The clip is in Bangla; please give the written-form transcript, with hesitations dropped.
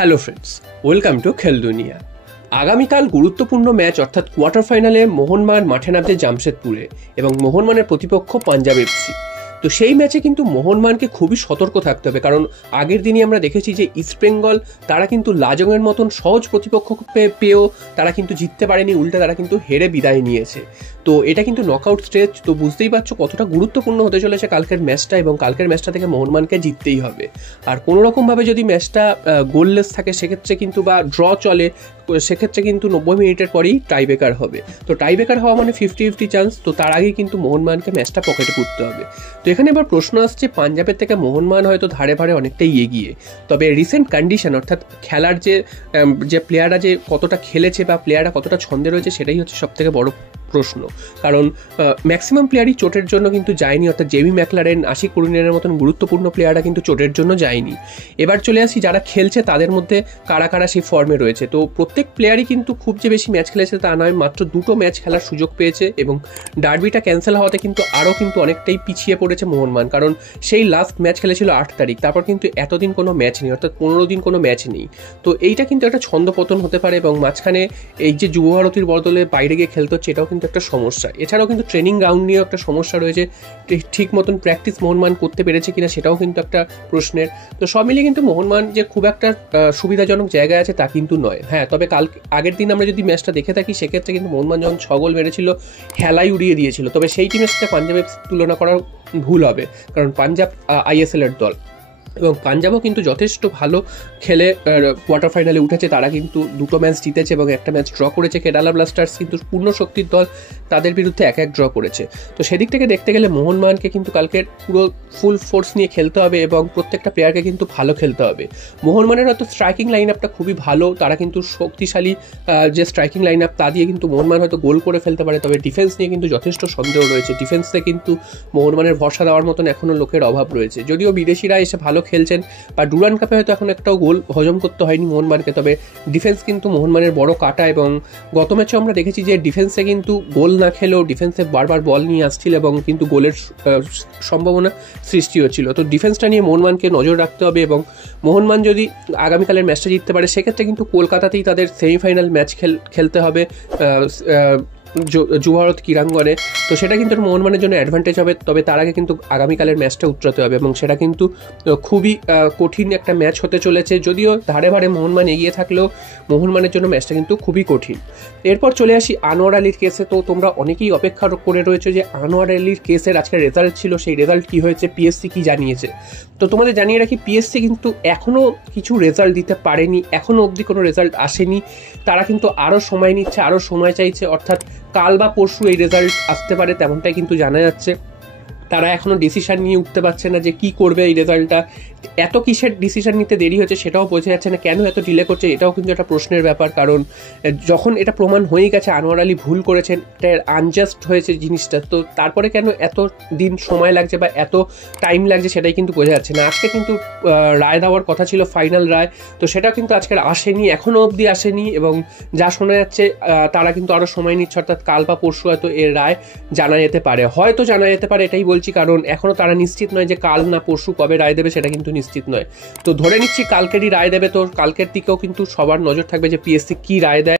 হ্যালো ফ্রেন্ডস, ওয়েলকাম টু খেল দুনিয়া। আগামীকাল গুরুত্বপূর্ণ ম্যাচ অর্থাৎ কোয়ার্টার ফাইনালে মোহনবাগান মাঠে নামছে জামশেদপুরে এবং মোহনবাগানের প্রতিপক্ষ পাঞ্জাব এফসি। তো সেই ম্যাচে কিন্তু মোহনবাগানকে খুবই সতর্ক থাকতে হবে, কারণ আগের দিনই আমরা দেখেছি যে ইস্টবেঙ্গল তারা কিন্তু লাজংয়ের মতন সহজ প্রতিপক্ষ পেয়েও তারা কিন্তু জিততে পারেনি, উল্টে তারা কিন্তু হেরে বিদায় নিয়েছে। তো এটা কিন্তু নকআউট স্টেজ, তো বুঝতেই পারছো কতটা গুরুত্বপূর্ণ হতে চলেছে কালকের ম্যাচটা, এবং কালকের ম্যাচটা থেকে মোহনবাগানকে জিততেই হবে। আর কোনোরকমভাবে যদি ম্যাচটা গোললেস থাকে সেক্ষেত্রে কিন্তু, বা ড্র চলে সেক্ষেত্রে কিন্তু 90 মিনিটের পরেই টাইব্রেকার হবে। তো টাইব্রেকার হওয়া মানে 50-50 চান্স। তো তার আগেই কিন্তু মোহনবাগানকে ম্যাচটা পকেটে পুরতে হবে। তো এখানে এবার প্রশ্ন আসছে, পাঞ্জাবের থেকে মোহনবাগান হয়তো ধারে ভারে অনেকটাই এগিয়ে, তবে রিসেন্ট কন্ডিশন অর্থাৎ খেলার যে প্লেয়াররা যে কতটা খেলেছে বা প্লেয়াররা কতটা ছন্দে রয়েছে সেটাই হচ্ছে সবথেকে বড় প্রশ্ন। কারণ ম্যাক্সিমাম প্লেয়ারই চোটের জন্য কিন্তু যায়নি, অর্থাৎ জেমি ম্যাকলারেন, আশিক কুরিনের মতন গুরুত্বপূর্ণ প্লেয়াররা কিন্তু চোটের জন্য যায়নি। এবার চলে আসি যারা খেলছে তাদের মধ্যে কারা কারা সেই ফর্মে রয়েছে। তো প্রত্যেক প্লেয়ারই কিন্তু খুব যে বেশি ম্যাচ খেলেছে তা নয়, মাত্র 2টো ম্যাচ খেলার সুযোগ পেয়েছে, এবং ডার্বিটা ক্যান্সেল হওয়াতে কিন্তু আরও কিন্তু অনেকটাই পিছিয়ে পড়েছে মোহনবাগান। কারণ সেই লাস্ট ম্যাচ খেলেছিল 8 তারিখ, তারপর কিন্তু এতদিন কোনো ম্যাচ নেই, অর্থাৎ 15 দিন কোনো ম্যাচ নেই। তো এইটা কিন্তু একটা ছন্দপতন হতে পারে, এবং মাঝখানে এই যে যুবভারতীর বদলে বাইরে গিয়ে খেলতে হচ্ছে, এটাও কিন্তু একটা সমস্যা। এছাড়াও কিন্তু ট্রেনিং গ্রাউন্ড নিয়েও একটা সমস্যা রয়েছে, ঠিক মতন প্র্যাকটিস মোহনবাগান করতে পেরেছে কিনা সেটাও কিন্তু একটা প্রশ্নের। তো সব মিলিয়ে কিন্তু মোহনবাগান যে খুব একটা সুবিধাজনক জায়গায় আছে তা কিন্তু নয়। হ্যাঁ, তবে আগের দিন আমরা যদি ম্যাচটা দেখে থাকি সেক্ষেত্রে কিন্তু মোহনবাগান যখন 6 গোল মেরেছিল হেলাই উড়িয়ে দিয়েছিল। তবে সেই টিমের সাথে পাঞ্জাবের তুলনা করা ভুল হবে, কারণ পাঞ্জাব আইএসএল এর দল, এবং পাঞ্জাবও কিন্তু যথেষ্ট ভালো খেলে কোয়ার্টার ফাইনালে উঠেছে। তারা কিন্তু 2টো ম্যাচ জিতেছে এবং একটা ম্যাচ ড্র করেছে। কেরালা ব্লাস্টার্স কিন্তু পূর্ণ শক্তির দল, তাদের বিরুদ্ধে 1-1 ড্র করেছে। তো সেদিক থেকে দেখতে গেলে মোহনবাগানকে কিন্তু কালকের পুরো ফুল ফোর্স নিয়ে খেলতে হবে এবং প্রত্যেকটা প্লেয়ারকে কিন্তু ভালো খেলতে হবে। মোহনবাগানের হয়তো স্ট্রাইকিং লাইন আপটা খুবই ভালো, তারা কিন্তু শক্তিশালী যে স্ট্রাইকিং লাইন আপ তা দিয়ে কিন্তু মোহনবাগান হয়তো গোল করে ফেলতে পারে। তবে ডিফেন্স নিয়ে কিন্তু যথেষ্ট সন্দেহ রয়েছে, ডিফেন্সে কিন্তু মোহনবাগানের ভরসা দেওয়ার মতন এখনও লোকের অভাব রয়েছে। যদিও বিদেশিরা এসে ভালো খেলছেন, বা ডুরান্ড কাপে হয়তো এখন একটাও গোল হজম করতে হয়নি মোহনবাগানকে, তবে ডিফেন্স কিন্তু মোহনবাগানের বড় কাটা। এবং গত ম্যাচে আমরা দেখেছি যে ডিফেন্সে কিন্তু গোল না খেলেও ডিফেন্সে বারবার বল নিয়ে আসছিল এবং কিন্তু গোলের সম্ভাবনা সৃষ্টি হচ্ছিল। তো ডিফেন্সটা নিয়ে মোহনবাগানকে নজর রাখতে হবে, এবং মোহনবাগান যদি আগামীকালের ম্যাচটা জিততে পারে সেক্ষেত্রে কিন্তু কলকাতাতেই তাদের সেমিফাইনাল ম্যাচ খেলতে হবে যুবভারত ক্রীড়াঙ্গনে। তো সেটা কিন্তু মোহনবাগানের জন্য অ্যাডভান্টেজ হবে। তবে তার আগে কিন্তু আগামীকালের ম্যাচটা উতরাতে হবে, এবং সেটা কিন্তু খুবই কঠিন একটা ম্যাচ হতে চলেছে। যদিও ধারে ভারে মোহনবাগান এগিয়ে থাকলেও মোহনবাগানের জন্য ম্যাচটা কিন্তু খুবই কঠিন। এরপর চলে আসি আনোয়ার আলীর কেসে। তো তোমরা অনেকেই অপেক্ষা করে রয়েছে যে আনোয়ার আলীর কেসের আজকের রেজাল্ট ছিল, সেই রেজাল্ট কী হয়েছে, পিএসসি কী জানিয়েছে। তো তোমাদের জানিয়ে রাখি, পিএসসি কিন্তু এখনও কিছু রেজাল্ট দিতে পারেনি, এখনও অবধি কোনো রেজাল্ট আসেনি। তারা কিন্তু আরও সময় নিচ্ছে, আরও সময় চাইছে, অর্থাৎ কাল বা পরশু এই রেজাল্ট আসতে পারে তেমনটাই কিন্তু জানা যাচ্ছে। তারা এখনও ডিসিশন নিয়ে উঠতে পারছে না যে কী করবে এই রেজাল্টটা। এত কিসের ডিসিশন নিতে দেরি হচ্ছে সেটাও বোঝা যাচ্ছে না, কেন এত ডিলে করছে এটাও কিন্তু একটা প্রশ্নের ব্যাপার। কারণ যখন এটা প্রমাণ হয়ে গেছে আনোয়ার আলী ভুল করেছেন, এটা আনজাস্ট হয়েছে জিনিসটা, তো তারপরে কেন এত দিন সময় লাগছে বা এত টাইম লাগছে সেটাই কিন্তু বোঝা যাচ্ছে না। আজকে কিন্তু রায় দেওয়ার কথা ছিল, ফাইনাল রায়, তো সেটা কিন্তু আজকের আসেনি, এখনও অবধি আসেনি। এবং যা শোনা যাচ্ছে তারা কিন্তু আরও সময় নিচ্ছে, অর্থাৎ কাল বা পরশু হয়তো এর রায় জানা যেতে পারে, হয়তো জানা যেতে পারে এটাই বলছি, কারণ এখনও তারা নিশ্চিত নয় যে কাল না পরশু কবে রায় দেবে সেটা কিন্তু নিশ্চিত নয়। তো ধরে নিচ্ছি কালকেরই রায় দেবে। তো কালকের দিকেও কিন্তু সবার নজর থাকবে যে পিএসসি কী রায় দেয়।